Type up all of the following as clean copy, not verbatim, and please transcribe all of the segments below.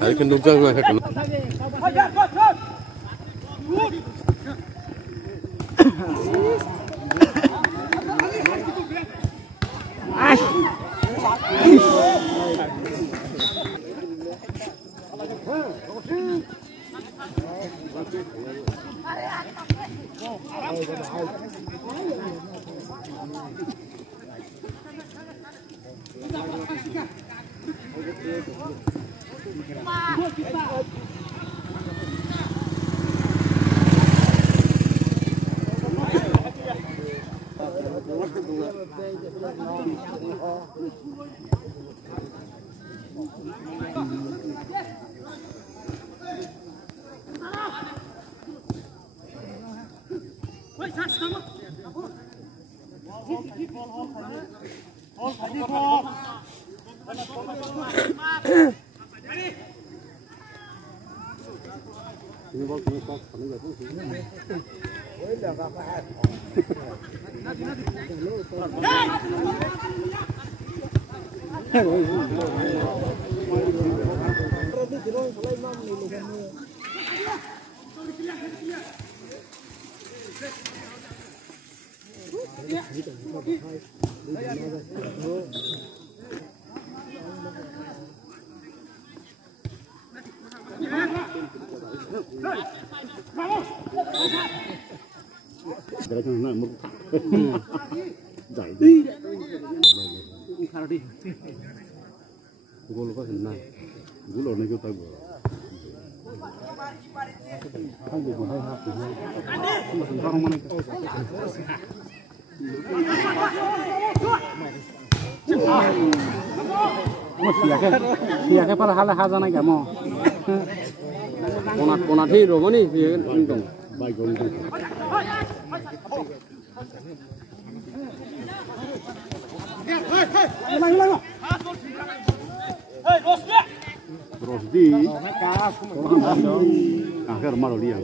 Đấy cái nông dân này hay cái Đấy cho nó một giải đi gol có hình này gol này cho tay bữa không được hai hạt thì không không mà siapa lah haza naik kamu ponat hero mana ni untung baik untung Rosdi akhir malu dia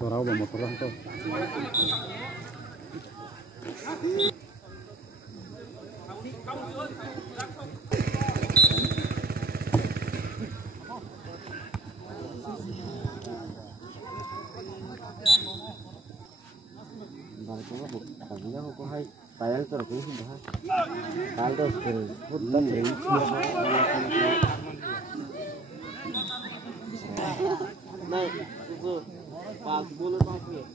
Sorau bawa motor lah tuh. Tadinya aku hai tayal terus sudah. Kalau terus hutan dari Nah, itu pas bulu pakai.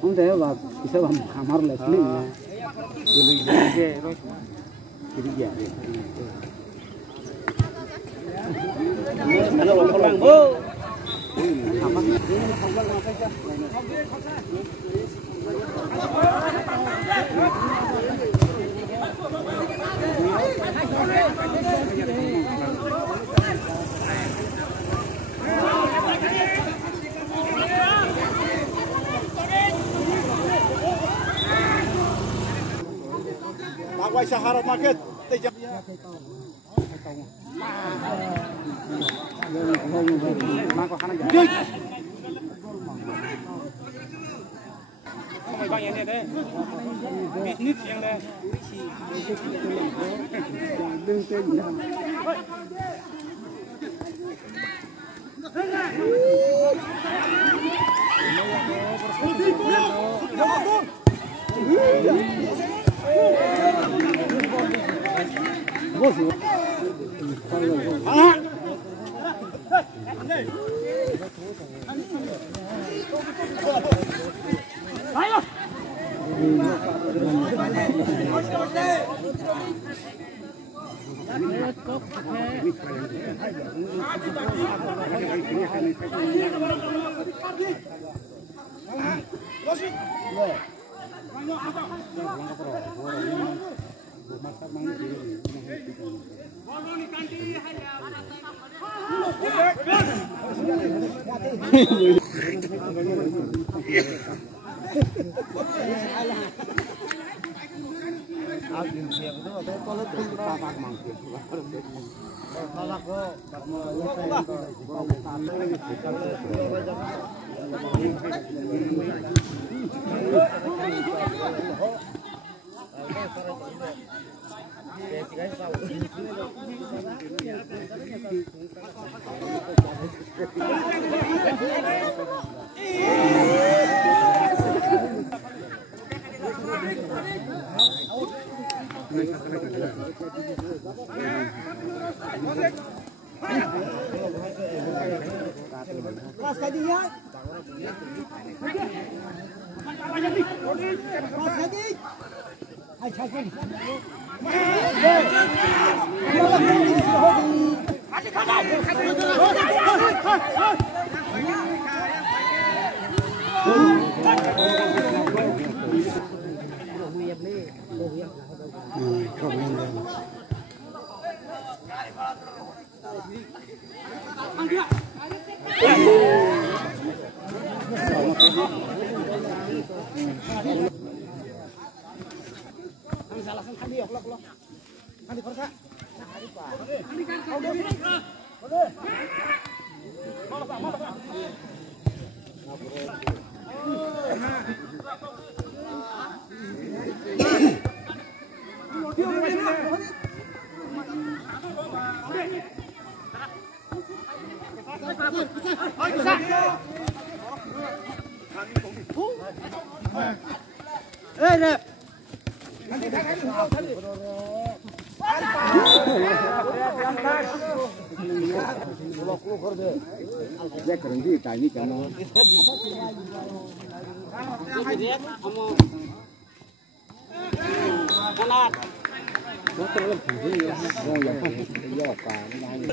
Không thể vào bisa hamar les ni ya. Jadi ya. Kalau orang bu, quay Sahara Market.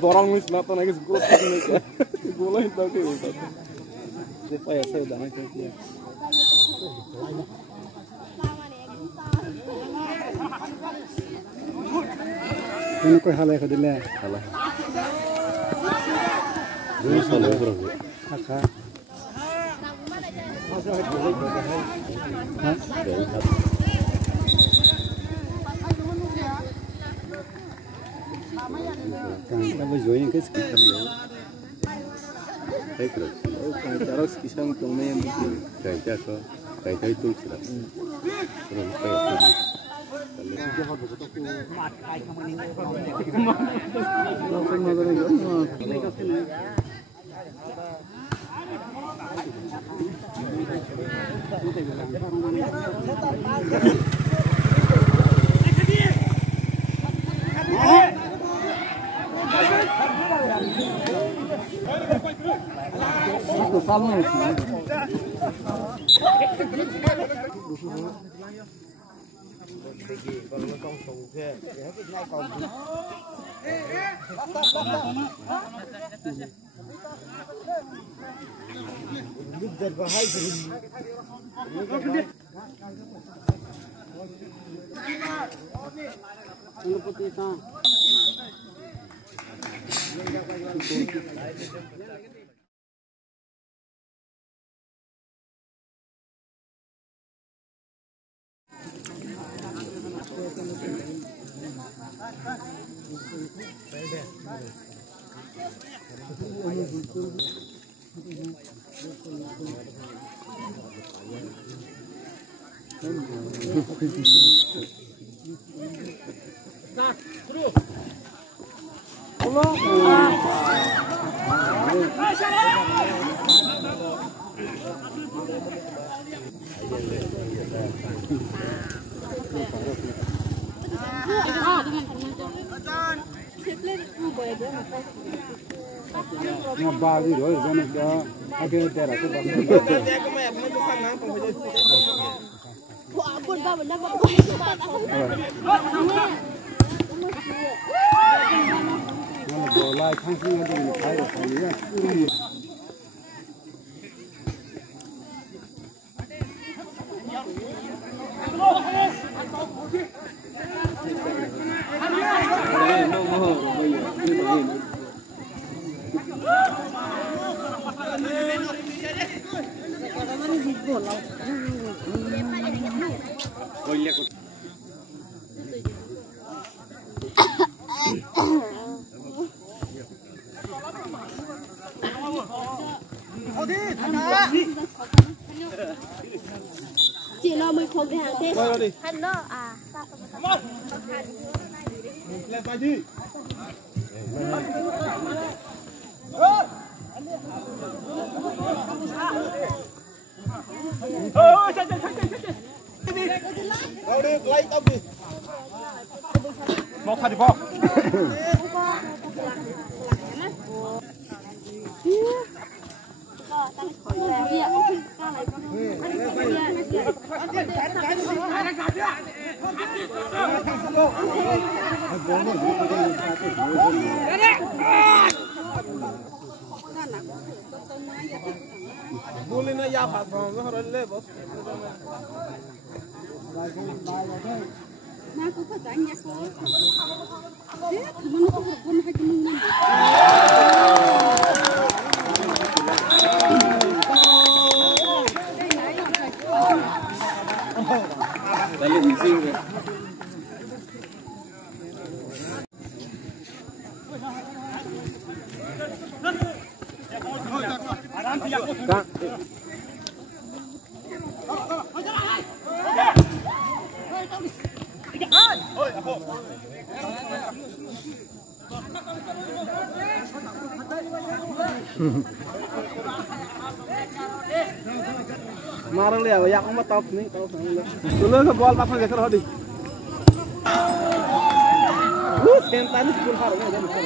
Orang wis nata nangis gol golnya itu oke. Supaya saya udah nangis dia. Ini kau halai kau dulu. Halai. Dulu selalu berapa? Apa? Kalau join ke sekitar dia. Baik terus. Kalau cara sekitar tunggu yang begini. Kayak itu sudah. Terus kayak. Kalau nó không sùng thế thì hết cái ngay còn biết đến vào hai gì nó putih ta Ba đi rồi rồi nó cái cái đó cái nó lại thằng sinh nó đi khai được cái gì chị nó mới không đi hàng thế hắn nó à lên tay đi đâu đi lấy tao đi một thằng đi bỏ boleh nak ya pasang, kau harus lepas. Nah, aku kau tanya soal. Dia kemana tu berpun lagi mana? Lalu bising ke? Kak. Marang lihat, yang kamu top nih, top nih. Dulu ke bola pasang jaker hodi. Sentan itu pun harusnya ada macam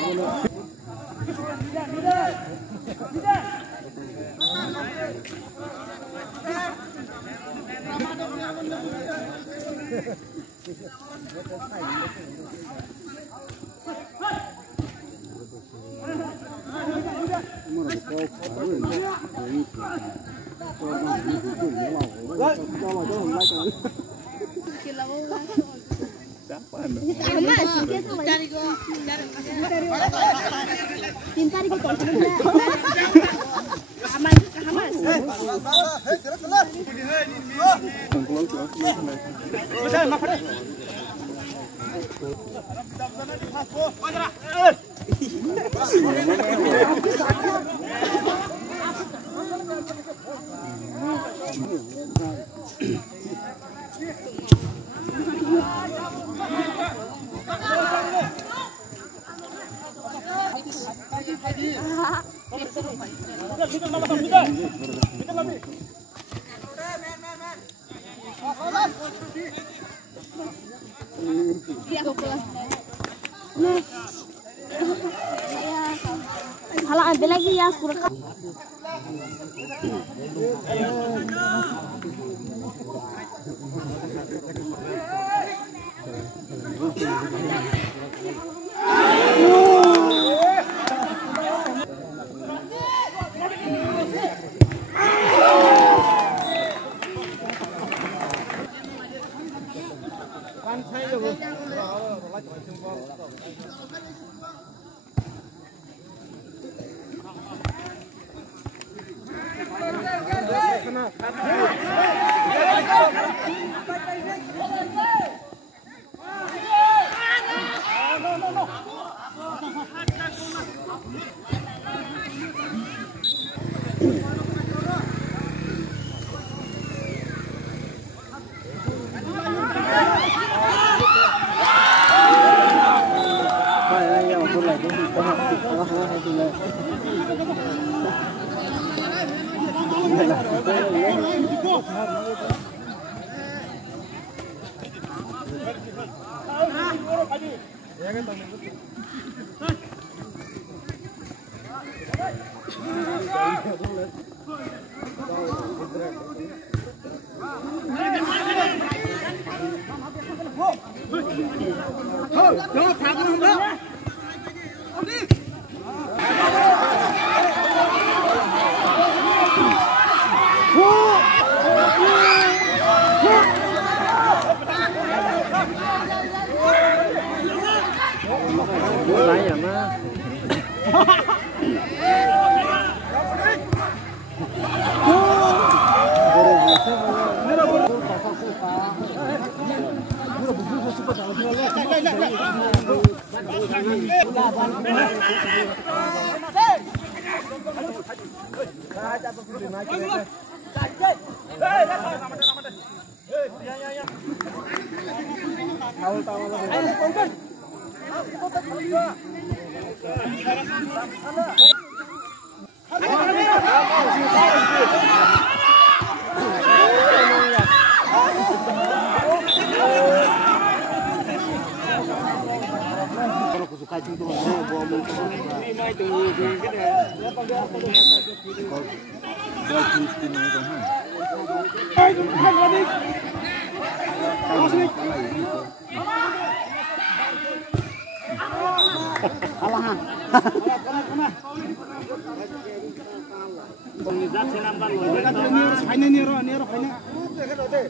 Halah ada lagi ya surga.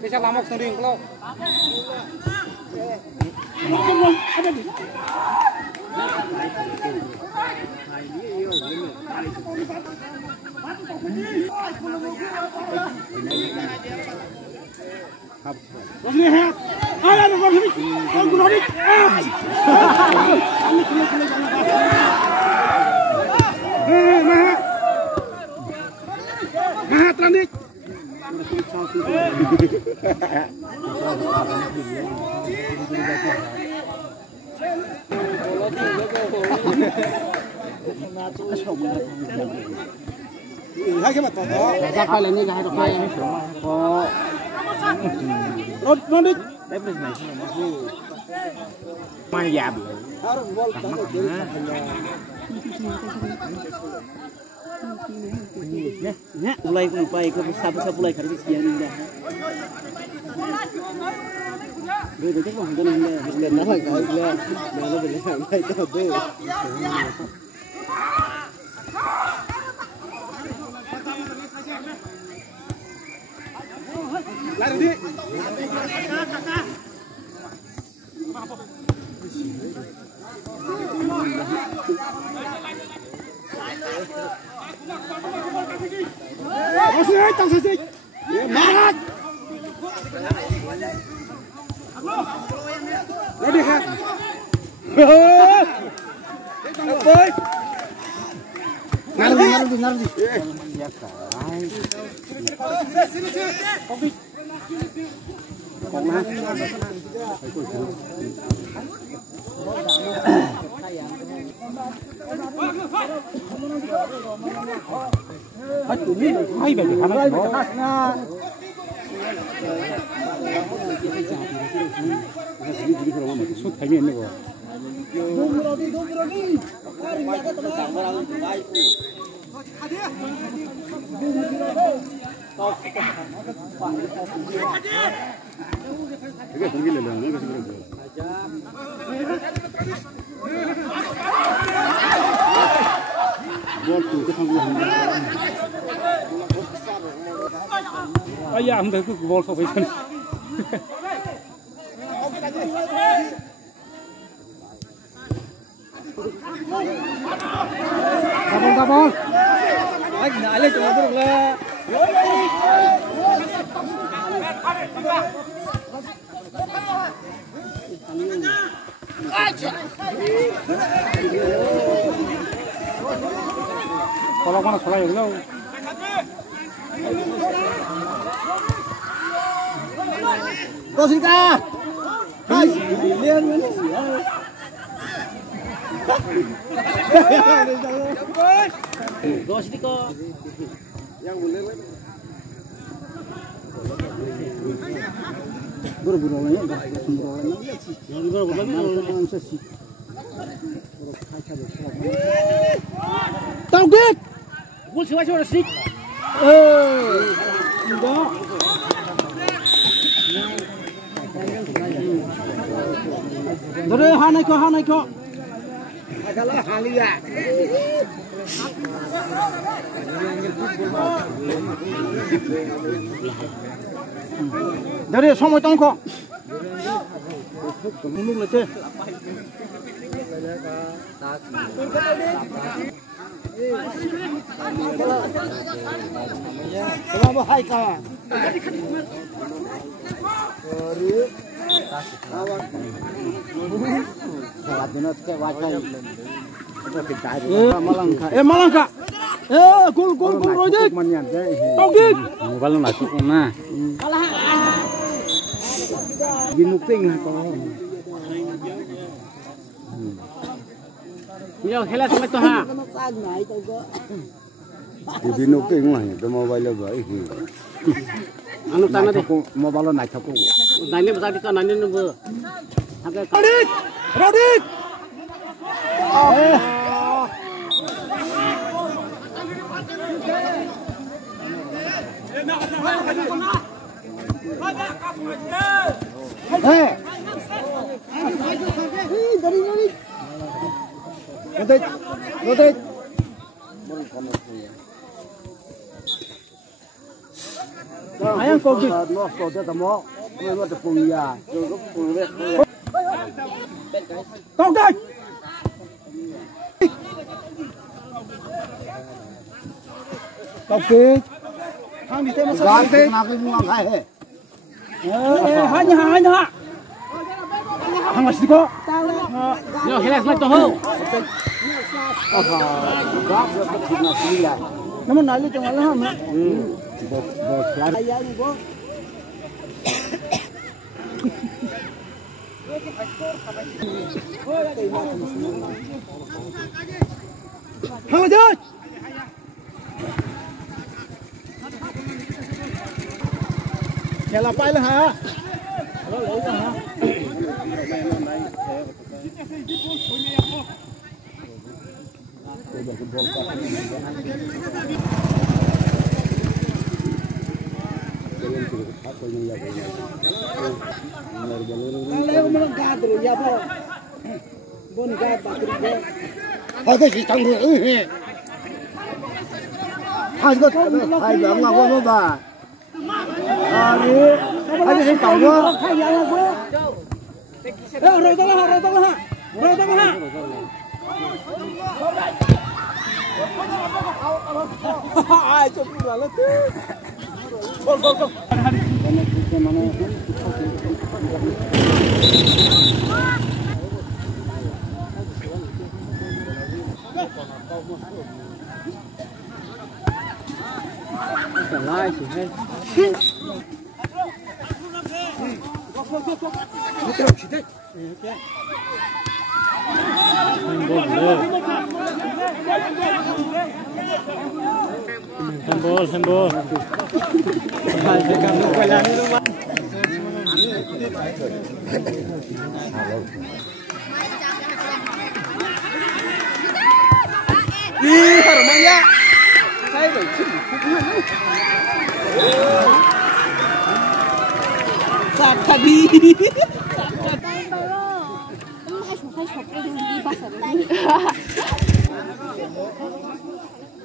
Bisa lamok sering kalau. Hai cái mặt to ra khoai lên như cái hai khoai có nó đi đấy bên này nó mai già bị nhé mulai mulai ke besar mulai hari siang ini dah Đưa được chắc bằng cái này nè, nó phải gọi lên, nó phải làm cái cho tôi. Lại đi. Tăng sĩ. Má. Nó đi ha. Ơi. Naruh. Ya kai. Không ha. Hai bây giờ nó suốt thấy miền này rồi. Cái này không biết là nó cái gì Ai da, không thấy cái ball không phải chân. Cà bông. Anh nãy lên chỗ được là. Kalau mana salah ya lo. Rosika. Hai, liên với Rosika. Yang boleh. Buru-buru lagi, buru-buru lagi. Yang buru-buru lagi sesi. Tao kít. Muốn sửa cho nó xích. Đó. Rồi hai này có. Cái là hai ly à. Rồi xong rồi tao có. Lúc này thế. Kenapa hai kawan? Malangka. Gol Rojek. Togit. Kalau nak tu mana? Ginuping lah kau. Yo, khela sampai tu ha. Ginuping lah, tu mobile baik. Anu tanah deh. Mobile naik aku. Nanya besar kita nanya nunggu. Rodik. Rodik. Ayang kau git. Kau dah tahu, kau dah punya. Kau git. Kau git. Hang di tengah Ganti nak ngomong hai. Hanya. Hang masih kau. Yo, khela sampai tu ho. Gap dapat guna sembilan. Namun nali tengah lah ha. Bos lari. Hang jauh. Khela pai lah ha. Ada si tangguh ini. Ada yang ngapa ba? Ada si tangguh. Rồi tao ha. Ai chụp là nó thế. Gol. Lai chỉ hết. Handball. Hai cái cam nó quay lại nữa mà. Ih, harumanya. Saya dah cuci. Sakadi.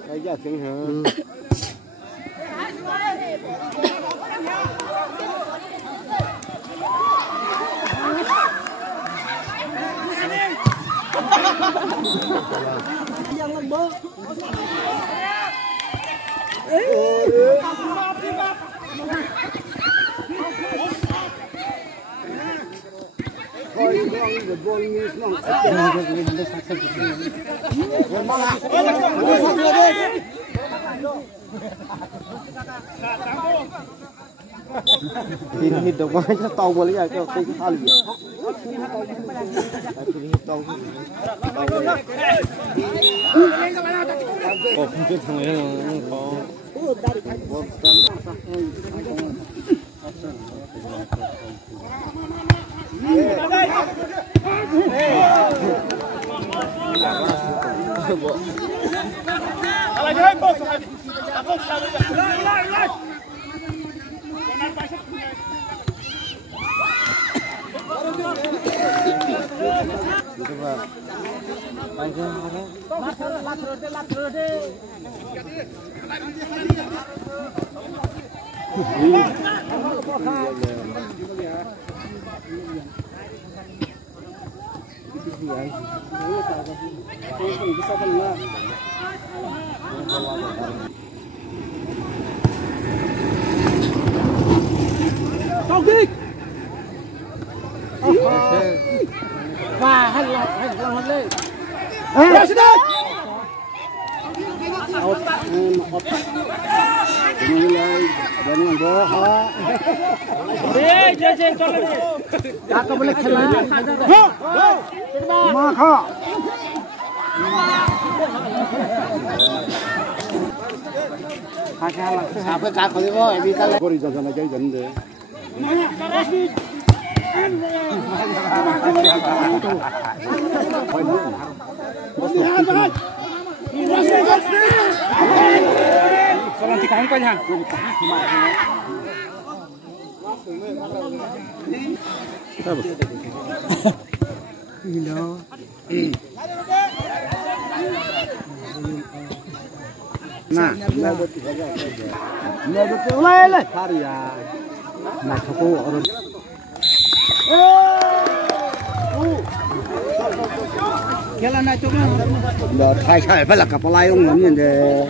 Cái giờ tiếng hả? Hít được quá cho tàu vào lấy ra cho cái thao lì. Hít tàu. Không biết thằng ấy nó có. Và hành lòng lên. Ra xin ơi. Jangan bohong. Jangan Kakak boleh kena. Maka. Sampai kakak ni boh, ini kalau. Kau rizal sana jadi jande. Soalan dikain kau yang. Nah, nah betul lah. Hari ya. Nah, aku orang. Jalan nak coba. Dah, saya balak kapal ayung ni deh.